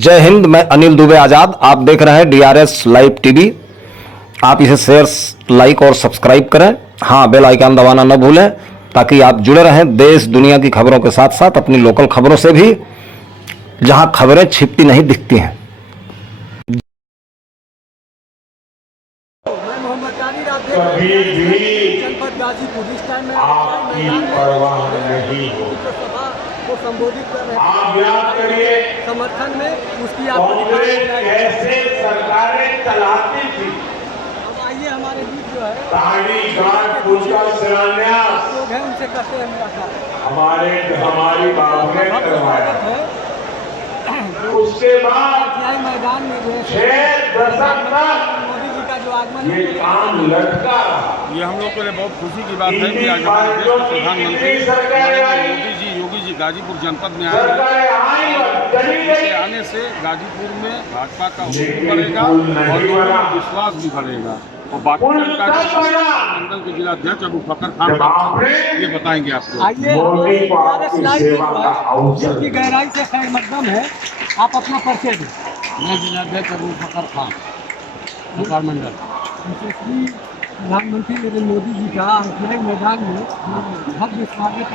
जय हिंद। मैं अनिल दुबे आज़ाद। आप देख रहे हैं DRS लाइव टीवी। आप इसे शेयर, लाइक और सब्सक्राइब करें। हाँ, बेल आइकन दबाना न भूलें ताकि आप जुड़े रहें देश दुनिया की खबरों के साथ साथ अपनी लोकल खबरों से भी, जहां खबरें छिपती नहीं दिखती हैं। कभी भी जनपद गाजीपुर इस टाइम में आपकी परवाह नहीं हो। को संबोधित कर रहे हैं। आप याद करिए समर्थन में उसकी कांग्रेस कैसे सरकारें चलाती थी। अब आइए हमारे बीच जो है ताड़ी घाट पुल का शिलान्यास लोग हैं उनसे करते हैं मुलाकात। हमारी बाबू ने करवाया है। उसके बाद मैदान में 6 दशक तक मोदी जी का जो आगमन ये काम लटका रहा। ये हम लोग के लिए बहुत खुशी की बात है कि आज हमारे देश के प्रधानमंत्री मोदी जी, योगी जी गाजीपुर जनपद में आए हैं। आने से गाजीपुर में भाजपा का वोट बढ़ेगा और लोगों में विश्वास भी बढ़ेगा। और बाकी मंडल के जिला अध्यक्ष अबू फकर खान ये बताएंगे आपको। जिसकी गहराई से खैर मकदम है, आप अपना परिचय दें। मैं जिलाध्यक्ष अबू फकर खान, मंडल। प्रधानमंत्री नरेंद्र मोदी जी का हथियार मैदान में भव्य स्वागत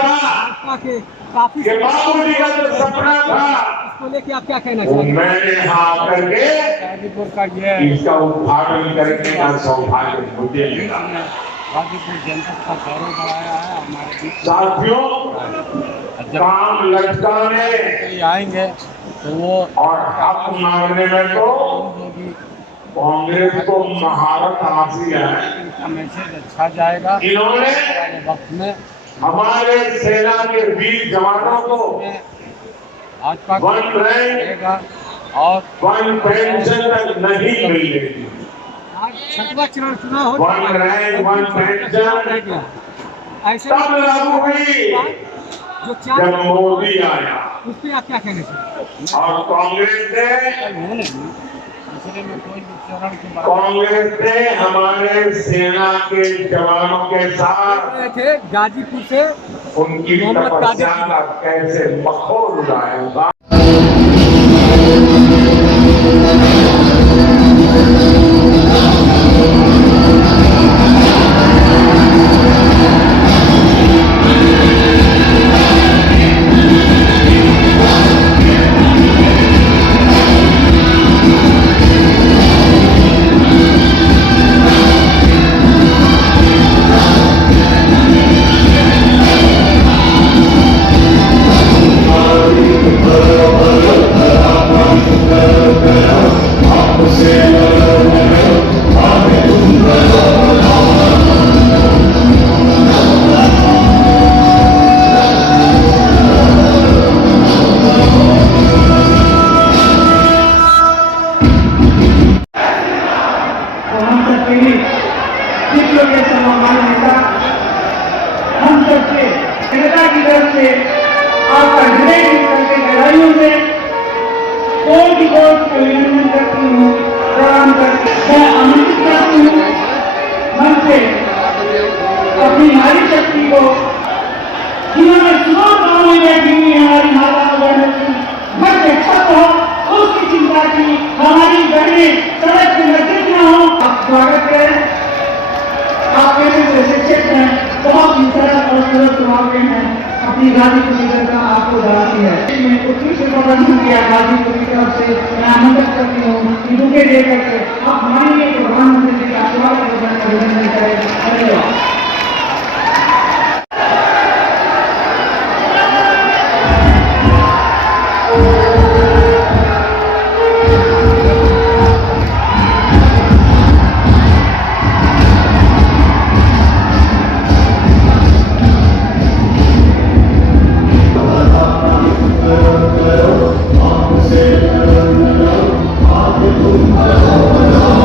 भाजपा के काफी सपना था इसको लेके आप क्या कहना चाहेंगे? मैंने यहाँ करके गाजीपुर का ये इसका उद्घाटन करने का सौभाग्य मुझे मिला। गाजीपुर जनपद का गौरव बढ़ाया है हमारे बीच। साथियों, काम लटकाने आएंगे तो वो और हक मांगने में तो कांग्रेस को महारत हासिल है। इनका मैसेज अच्छा जाएगा। इन्होंने वक्त में हमारे सेना के वीर जवानों को भाजपा वन रैंक और वन पेंशन तक नहीं मिल रही थी। आज 6वां चरण चुनाव हो वन रैंक वन पेंशन ऐसे तब लागू हुई जो जब मोदी आया उस पर आप क्या कहना चाहेंगे? और कांग्रेस ने हमारे सेना के जवानों के साथ थे गाजीपुर से उनकी तपस्या का कैसे मखौल उड़ाया। हम सबसे जनता की तरफ से आपका हृदय करके गहराइयों से कोटि कोटि अभिनंदन करती हूँ, प्रणाम करती हूँ। मैं आमंत्रित करती हूँ मन से अपनी नारी शक्ति को, जिन्होंने सुबह गाँव में बैठी हुई हमारी माता बहनों की घर से छत हो उसकी चिंता की, हमारी बहनें सड़क के नजदीक न हो। आप स्वागत करें। आप कैसे शिक्षक हैं, बहुत ही सरल और सरल स्वभाव के हैं। अपनी गाजीपुर की जनता आपको जानती है। मैं उत्कृष्ट प्रदर्शन किया गाजीपुर की तरफ से मैं आमंत्रित करती हूँ कि रुके दे करके आप माननीय प्रधानमंत्री जी का स्वागत अभिनंदन करें। धन्यवाद। Thank you.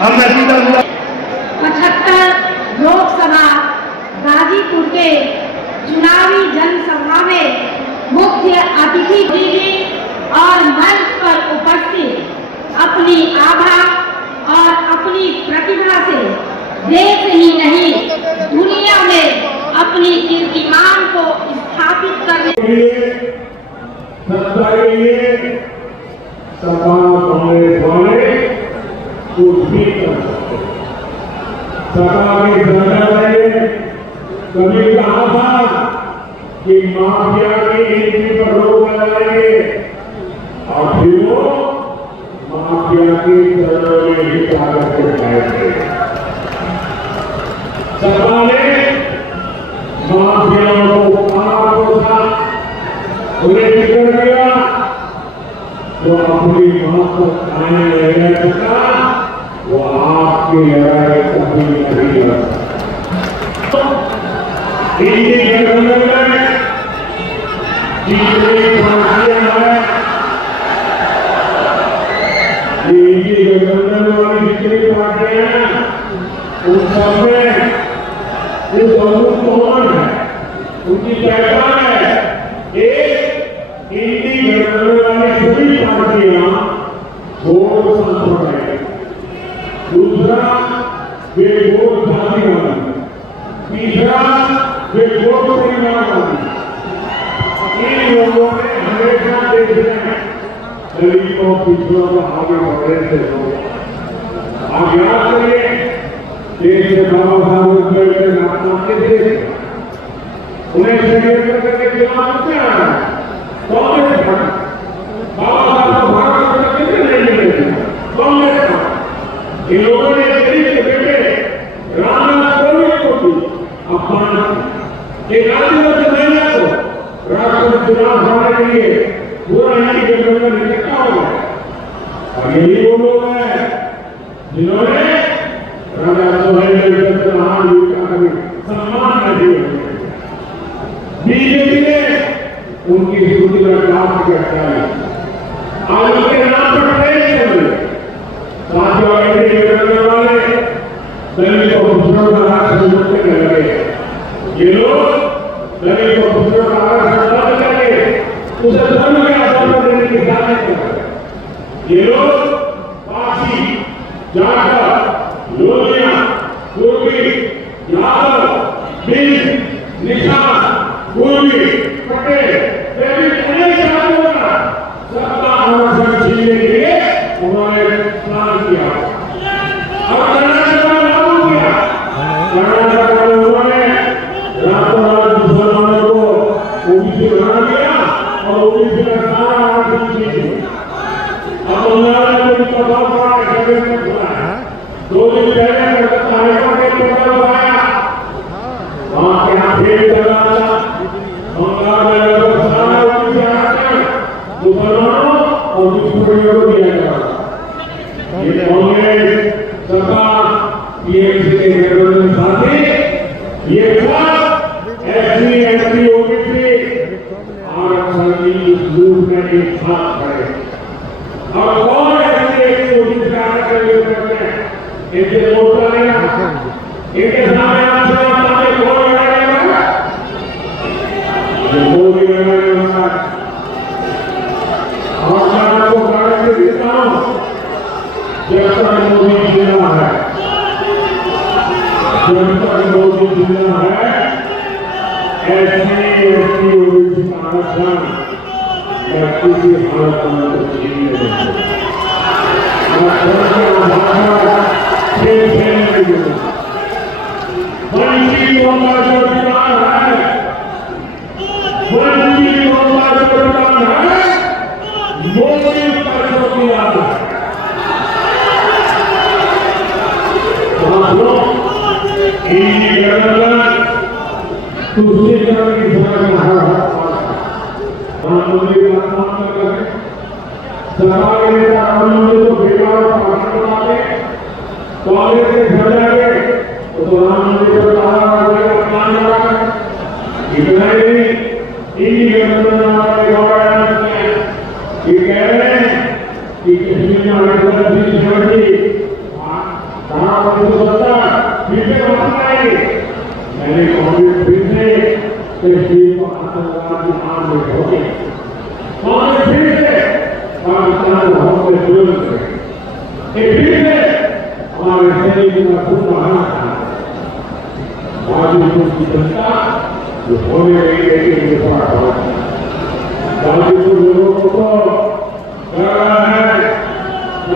हम सीधा 75 लोकसभा गाजीपुर के चुनावी जनसभा में मुख्य अतिथि दीदी और मंच पर उपस्थित अपनी आभा और अपनी प्रतिभा से देश ही नहीं दुनिया में अपनी कीर्तिमान को स्थापित करने के लिए सत्ता के लिए सपा कांग्रेस वाले कुछ भी कर सकते। सपा की सरकार ने कभी कहा था कि माफिया की नीति पर रोक लगाएंगे और फिर वो माफिया की तरह में ही कागज को खाएंगे। सपा ने माफियाओं को कहा था उन्हें टिकट दिया तो अपनी मां को खाने नहीं रह सका, वो आपकी लड़ाई कभी नहीं लड़ सकता। इनकी गठबंधन में जितनी पार्टियां हैं, इनकी गठबंधन वाली जितनी पार्टियां हैं, उन सब में वो प्रमुख कौन है, उनकी पहचान है। एक इनकी गठबंधन वाली सभी पार्टियां वोट संप्रदाय, दूसरा वे वोट जाति वाली, तीसरा वे वोट परिवार वाली। इन लोगों ने हमेशा देश में गरीबों पिछड़ों को आगे बढ़ने से आप याद करिए देश के बाबा साहब अम्बेडकर के नाम मानते थे, उन्हें शहीद करके चुनाव में आया कांग्रेस पार्टी। बाबा साहब को भारत में कितने नहीं मिले थे, कांग्रेस पार्टी। इन लोगों ने गरीब के बेटे रामनाथ कोविंद को भी अपमान किया। राज्यसभा महिला को राष्ट्रपति चुनाव हारने के लिए पूरा नहीं गठबंधन इकट्ठा हो गया। और यही वो लोग हैं जिन्होंने राजा सोहेल को महान वीर का कभी सम्मान नहीं दिया। बीजेपी ने उनकी स्मृति पर काट के हटाया। आज उनके नाम पर ट्रेन चल रही। साथियों ऐसे करने वाले दलित को पिछड़ों का राष्ट्र करने लगे। ये लोग दलित को पिछड़ों का राष्ट्र करके उसे धर्म के आधार पर देने की साजिश कर रहे। ये लोग पासी, जाटव, लोहिया, कुर्मी, यादव, भील, निषाद, पूर्वी, पटेल, अनेक जातियों का सत्ता आरक्षण छीनने के लिए उन्होंने प्लान किया और कर्नाटक में लागू किया। कर्नाटक में उन्होंने रातों रात मुसलमानों को ओबीसी बना दिया और ओबीसी का सारा आरक्षण छीन लिया। अब बंगाल में कोई प्रभाव पड़ा है, 2 दिन पहले कलकत्ता हाईकोर्ट ने प्रस्ताव आया, वहां क्या फेल चला था। बंगाल में लगभग सारा ओबीसी आरक्षण मुसलमानों और मुस्लिमों को दिया जा रहा। ये कांग्रेस सरकार टीएमसी के गठबंधन साथी ये सब एससी एसटी ओबीसी आरक्षण की इस लूट में एक साथ खड़े। और कौन ऐसे ओबीसी आरक्षण करते हैं, इनके वोट डालेगा, इनके सामने आपसे सामने कौन लड़ाएगा? मोदी लड़ाएगा। और मैं आपको गारंटी देता हूं, जब तक मोदी जिला है, जब तक मोदी जिला है, ऐसे एसटी ओबीसी का आरक्षण मैं किसी हालत में तो छीन नहीं दूंगा। वंचित होगा जो अधिकार है, वंचित होगा जो अधिकार है, मोदी का जो अधिकार है। इनकी गठबंधन तुष्टिकरण की समझ में प्रधानमंत्री का सम्मान करके सरकार के नेता प्रधानमंत्री को बेकार भाषण बनाते, कांग्रेस के घर जाके तो प्रधानमंत्री को अपमान करा। इतना ही नहीं, इनकी गठबंधन वाले गवर्नमेंट ये कह रहे हैं कि कश्मीर में आरक्षण अपनाएंगे। मैंने कांग्रेस फिर से कश्मीर को आतंकवाद की आड़ में ढोके, कांग्रेस फिर से पाकिस्तान को में विरोध करेगी, फिर से हमारे सैनिकों का खून बहाना था। गाजीपुर की जनता जो होने गई लेकिन विफल हो, गाजीपुर लोगों को लग रहा है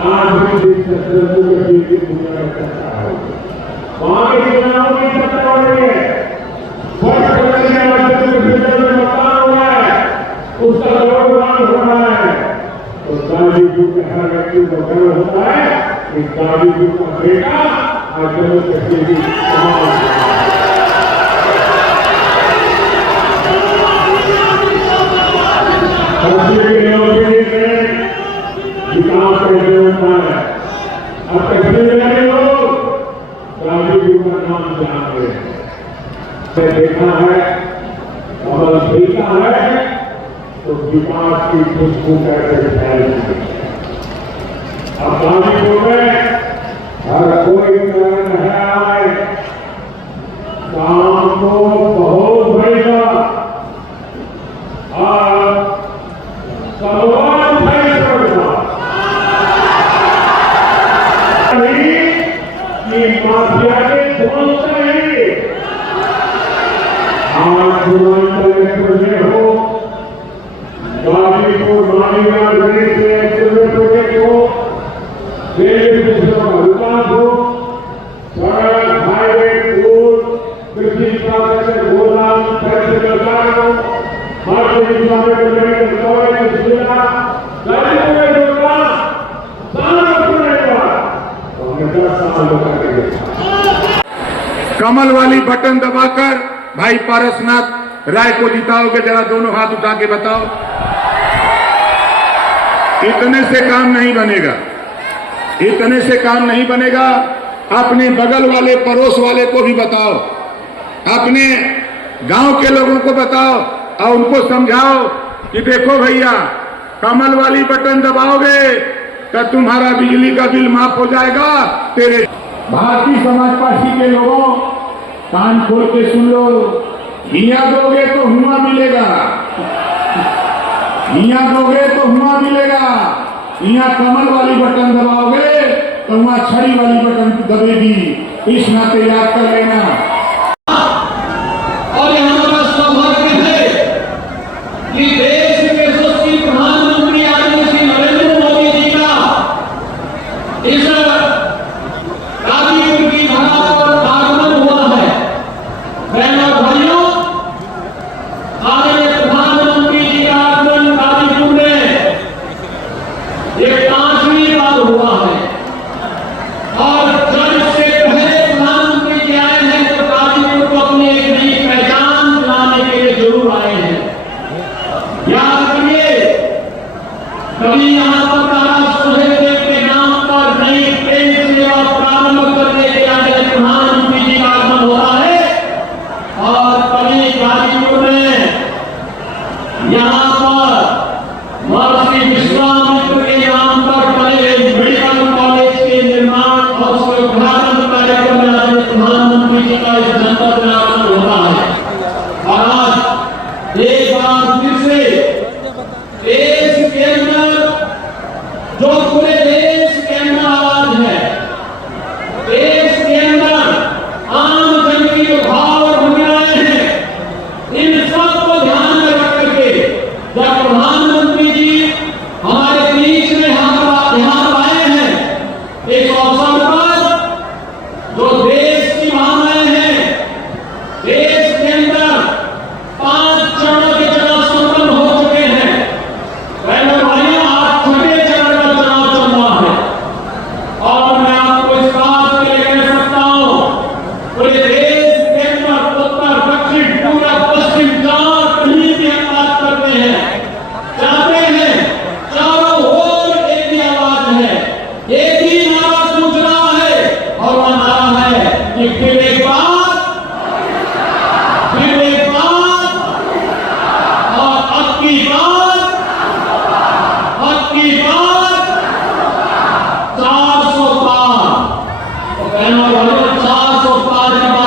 आज भी कश्मीर की दुनिया में चर्चा है। वहां के चुनाव की चर्चा हो रही है, मकान हुआ है, उसका गौरवान हो रहा है। तो गाजीपुर के हर व्यक्ति को गर्व होता है कि गाजीपुर का बेटा आज जम्मू कश्मीर की विकास कैसे होता है। अब कश्मीर के लोग गाजीपुर का नाम जानते हैं, देखा है, अमल खिलता है तो विकास की खुशबू कैसे फैलती है। अब गाजीपुर में हर कोई कारण है आए, काम को बहुत बढ़ेगा और सवाल फैसला माफिया के ध्वंस नहीं। आज पूर्वांचल में हो गाजीपुर मालीगांव प्रोजेक्ट हो, रेलवे स्टेशन का विकास हो, सड़क हाईवे पुल कृषि इंफ्रास्ट्रक्चर गोदाम फैक्ट्री सरकार हो, मार्केटिंग सुविधा गाजीपुर में होगा कमल वाली बटन दबाकर भाई पारसनाथ राय को जिताओगे? जरा दोनों हाथ उठा के बताओ। इतने से काम नहीं बनेगा, इतने से काम नहीं बनेगा। अपने बगल वाले पड़ोस वाले को भी बताओ, अपने गांव के लोगों को बताओ और उनको समझाओ कि देखो भैया, कमल वाली बटन दबाओगे तो तुम्हारा बिजली का बिल माफ हो जाएगा। तेरे भारतीय समाज पार्टी के लोगों, कान खोल के सुन लो, हिया दोगे तो हुआ मिलेगा, हिया दोगे तो हुआ मिलेगा। हिया कमल वाली बटन दबाओगे तो वहां छड़ी वाली बटन दबेगी। इस नाते याद कर लेना। और यहाँ का सौभाग्य है कि देश के यशस्वी प्रधानमंत्री आदरणीय श्री नरेंद्र मोदी जी का इस गाजीपुर की धरा पर आगमन हुआ है। बहनों और भाइयों, आदरणीय प्रधानमंत्री जी का आगमन गाजीपुर में ये 5वीं बार हुआ है। और जब इससे पहले प्रधानमंत्री जी आए हैं तो गाजीपुर को अपनी एक नई पहचान दिलाने के लिए जरूर आए हैं। याद करिए, कभी यहाँ पर दादा सुहेलदेव के नाम पर नई ट्रेन सेवा प्रारंभ करने के लिए प्रधानमंत्री जी का आगमन हो रहा है। और कभी गाजीपुर में यहाँ पर महर्षि विश्वामित्र के नाम पर बने मेडिकल कॉलेज के निर्माण और उसके उद्घाटन कार्यक्रम में आज प्रधानमंत्री जी का इस जनपद में आगमन होता है। और आज एक बार फिर से देश के अंदर जो पूरे देश के अंदर आवाज है, देश के अंदर आम जन की जो भाव और भूमिकाएं हैं, इन सबको ध्यान में रख करके जब प्रधानमंत्री जी हमारे बीच में यहाँ आए हैं, इस अवसर पर जो देश की भावनाएं हैं, देश के अंदर 5 चरणों के चुनाव संपन्न हो चुके हैं। बहनों भाइयों, आज 6वें चरण का चुनाव चल रहा है। और मैं आपको इस बात के लिए कह सकता हूं, पूरे देश के अंदर उत्तर दक्षिण पूर्व पश्चिम जहां कहीं भी हम बात करते हैं, चाहते हैं, चारों ओर एक ही आवाज है, एक ही नारा गूंज रहा है। और वह नारा है कि फिर एक बात, फिर एक बात, और अब की बात, अब की बात 400 पार। तो बहनों और भाइयों, 400 पार की बात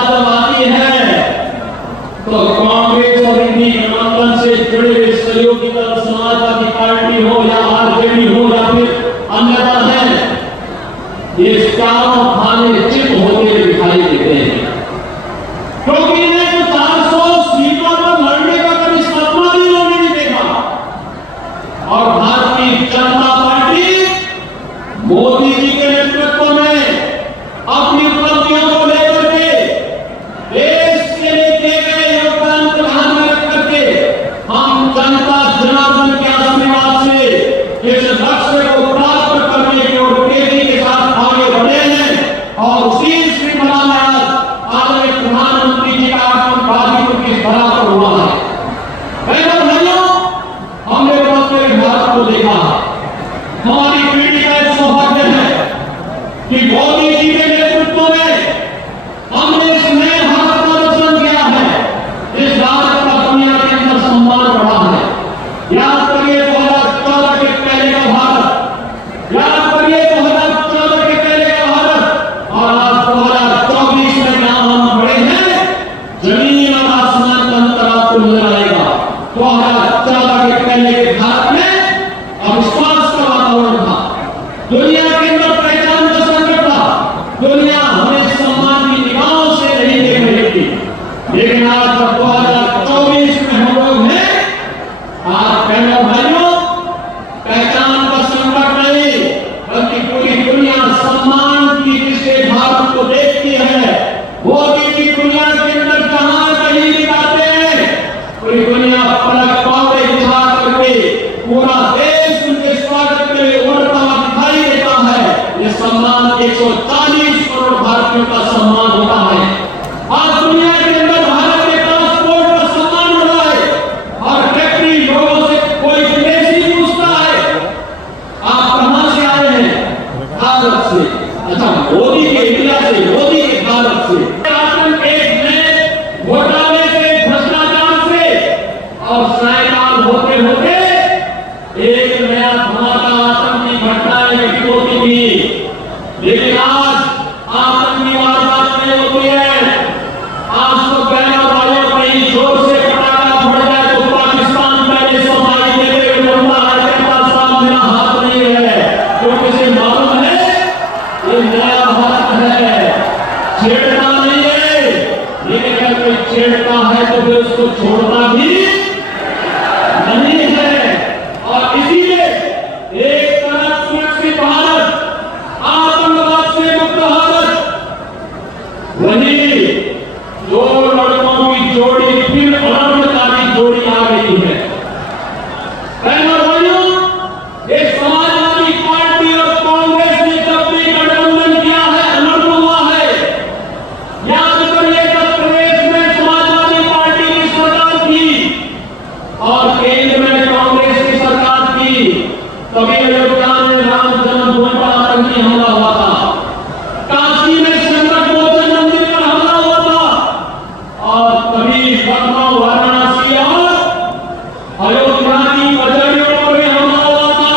वही श्रृंखला में आदरणीय प्रधानमंत्री जी का आगमन गाजीपुर की धरा पर हुआ है। भाइयों, हमने बदलते भारत को देखा है। हमारी पीढ़ी का एक सौभाग्य है कि मोदी जी के नेतृत्व में हमने इस नए भारत का रचना किया है। इस भारत का दुनिया के अंदर सम्मान बढ़ा है। याद करिए 2014 के पहले का भारत, याद करिए 2014 के पहले का भारत, और आज 2024 में जहां हम खड़े हैं, जमीन और आसमान का अंतर आपको नजर आएगा। 2014 के पहले के भारत में अविश्वास का वातावरण था, दुनिया के अंदर पहचान का संकट था, दुनिया हमें सम्मान की निगाहों से नहीं देख रही थी। लेकिन आज 2024 में हम लोग हैं, आज बहनों भाइयों, पहचान का संकट नहीं, बल्कि पूरी दुनिया सम्मान की दृष्टि भारत को देखती है। मोदी जी दुनिया के अंदर जहां कहीं दिखाते हैं, पूरी दुनिया पलक पावे दिखा करके पूरा देश उनके स्वागत के लिए उमड़ता हुआ दिखाई देता है। ये सम्मान 140 करोड़ भारतीयों का सम्मान होता है। आज दुनिया के अंदर भारत के ट्रांसपोर्ट का सम्मान हो रहा है। और फैक्ट्री लोगों से कोई विदेशी पूछता है, आप कहां से आए हैं? भारत से। अच्छा, मोदी के इंडिया से, मोदी के भारत से। एक नए घोटाले से, भ्रष्टाचार से और साइकाल होते होते एक नया धमाका आतंकी घटनाएं घटित होती थी। लेकिन आज आतंकी वारदात नहीं होती है। आज तो बहनों भाइयों, कहीं जोर से पटाखा फट जाए तो पाकिस्तान पहले सफाई देते हुए बोलता है, कहता साहब मेरा हाथ नहीं है, क्योंकि इसे मालूम है ये नया भारत है, छेड़ता नहीं है। लेकिन अगर कोई छेड़ता है तो फिर उसको छोड़ना भी नहीं है। और इसीलिए एक तरफ सुरक्षित भारत, आतंकवाद से मुक्त भारत, वही दो लड़कों की जोड़ी फिर अनर्थकारी जोड़ी आ गई है। बहनों भाइयों, एक समाजवादी पार्टी और कांग्रेस ने जब भी गठबंधन किया है, अनर्थ हुआ है। याद करिए जब प्रदेश में समाजवादी पार्टी की सरकार थी और केंद्र में कांग्रेस की सरकार थी, तभी अयोध्या में राम जन्मभूमि पर आतंकी हमला हुआ था, काशी में संकट मोचन मंदिर पर हमला हुआ था, और तभी लखनऊ, वाराणसी और अयोध्या की कचहरियों पर भी हमला हुआ था।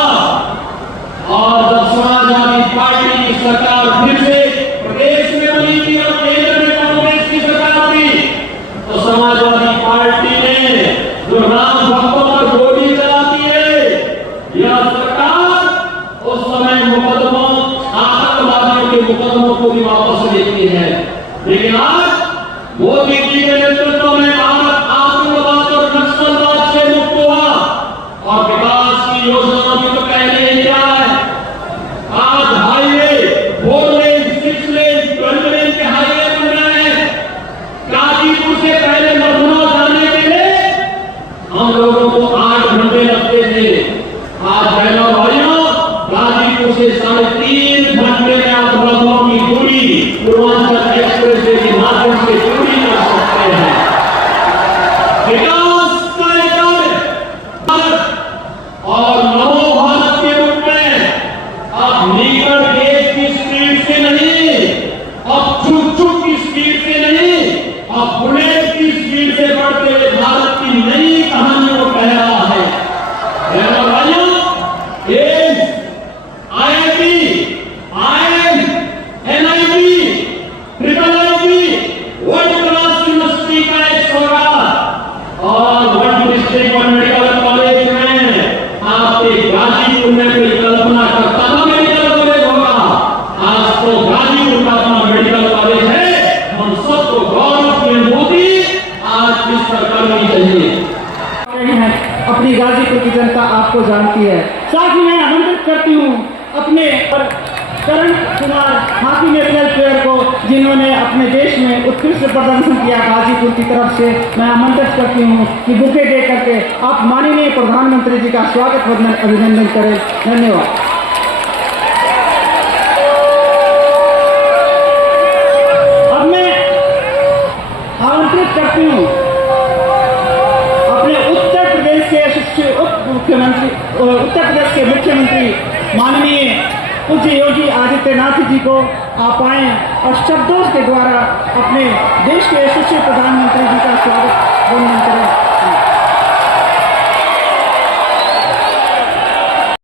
और जब समाजवादी पार्टी की सरकार फिर से प्रदेश में बनी थी और केंद्र में कांग्रेस की सरकार थी, तो समाजवादी पार्टी ने जो राम भक्तों पर गोली चलाती है, यह सरकार उस समय मुकदमों, आतंकवादियों के मुकदमों को भी वापस लेती है। लेकिन आज मोदी जी के नेतृत्व में भारत आतंकवाद और नक्सलवाद से मुक्त हुआ और विकास की योजनाओं में तो पहले ही क्या है। आज हाईवे 4 लेन, 6 लेन, 12 लेन के हाईवे बन रहे हैं। गाजीपुर से पहले लखनऊ जाने के लिए हम लोगों को 8 घंटे लगते थे। आज बहनों भाइयों, गाजीपुर से 3.5 घंटे में आप लखनऊ की दूरी पूर्वांचल एक्सप्रेस वे के माध्यम से पूरी कर सकते हैं। विकास का भारत और नमो भारत के रूप में अब लीडर गेज की स्पीड से नहीं, अब छुक छुक की स्पीड से नहीं, अब बुलेट की स्पीड से बढ़ते हुए भारत की नई कहानी को कह रहा है। भाइयों, IIT, IIM, NIT, IIIT, world class university का एक सौगात, और वर्ल्ड डिस्ट्रिक्ट और मेडिकल कॉलेज में आपके गाजीपुर में कोई कल्पना करता था मेडिकल कॉलेज होगा, आज तो गाजीपुर का अपना मेडिकल कॉलेज है। हम सबको गौरव की अनुभूति आज इस पर करनी चाहिए। अपनी गाजीपुर की जनता आपको जानती है। साथ ही मैं आमंत्रित करती हूँ अपने करण कुमार हाकिम वेलफेयर को, जिन्होंने अपने देश में उत्कृष्ट प्रदर्शन किया, गाजीपुर की तरफ से मैं आमंत्रित करती हूँ कि बुके दे करके आप माननीय प्रधानमंत्री जी का स्वागत वंदन अभिनंदन करें। धन्यवाद। मुख्यमंत्री उत्तर प्रदेश के मुख्यमंत्री माननीय पूज्य योगी आदित्यनाथ जी को आप आए और शब्दों के द्वारा अपने देश के यशस्वी प्रधानमंत्री जी का स्वागत वंदन करें।